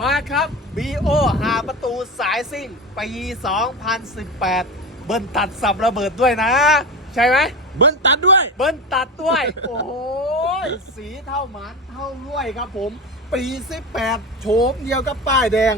มาครับ BO หาประตูสายซิ่งปี 2018 เบิ้ลตัดสับระเบิดด้วยนะ ใช่ไหม เบิ้ลตัดด้วย เบิ้ลตัดด้วย โอ้โหสีเท่าหมานเท่าล้วยครับผม ปี 18 โฉมเดียวกับป้ายแดง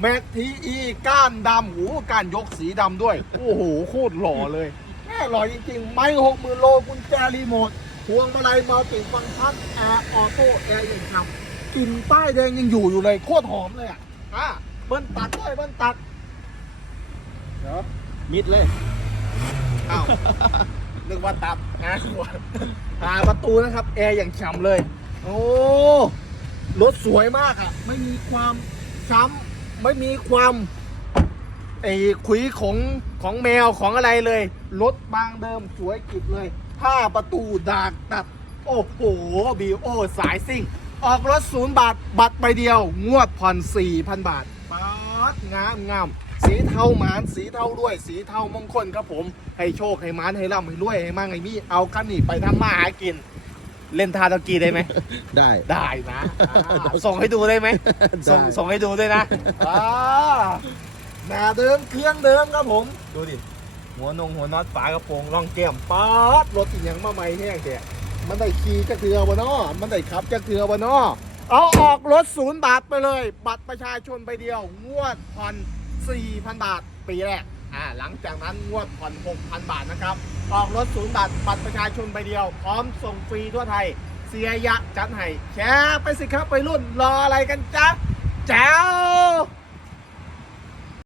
แม็กทีอีก้านดำหูก้านยกสีดำด้วย โอ้โห โคตรหล่อเลยแม่หล่อจริงๆ ไม่หกหมื่นโลกุญแจรีโมทพวงมาลัยมัลติฟังก์ชันแอร์ออโต้แอร์ยังทำ กลิ่นป้ายแดงยังอยู่อยู่เลยโคตรหอมเลยอะอะเบิ้ลตัดด้วยเบิ้ลตัดเดี๋ยวมิดเลยอ้าวนึกว่าตับนะหาประตูนะครับแอร์อย่างฉ่ำเลย โอ้รถสวยมากอะ ไม่มีความช้ำไม่มีความไอ้ขุยของของแมวของอะไรเลย รถบางเดิมสวยกิบเลยผ้าประตูดากตัด โอ้โหบีโอสายซิ่ง ออกรถศูนย์บาท บัตรใบเดียว งวดผ่อน4,000 บาทป๊าดงามงามสีเทาหมานสีเทาด้วย สีเทามงคลครับผม ให้โชคให้หมานให้ร่ำให้รวยให้มั่งให้มีเอากันนี่ไปทำมาหากิน เล่นทาตะกี้ได้ไหม ได้ ได้นะอ่าส่งให้ดูได้ไหมส่งได้ส่งให้ดูด้วยนะอ่าหน้าเดิมเครื่องเดิมครับผม ดูดิ หัวนงหัวน็อตฝากระโปรงร่องแก้มป๊าดรถอีกอย่างมาใหม่แห้งแก มันได้ขี่จะเกลือบนนอมันได้ขับจะเกลือบนนอเอาออกรถศูนย์บาทไปเลย บัตรประชาชนไปเดียว งวดผ่อน4,000 บาทปีแรกอ่าหลังจากนั้นงวดผ่อน6,000 บาทนะครับ ออกรถศูนย์บาทบัตรประชาชนใบเดียว พร้อมส่งฟรีทั่วไทย เสียยะจัดให้แชร์ไปสิครับไปรุ่นรออะไรกันจ๊ะแจ๋ว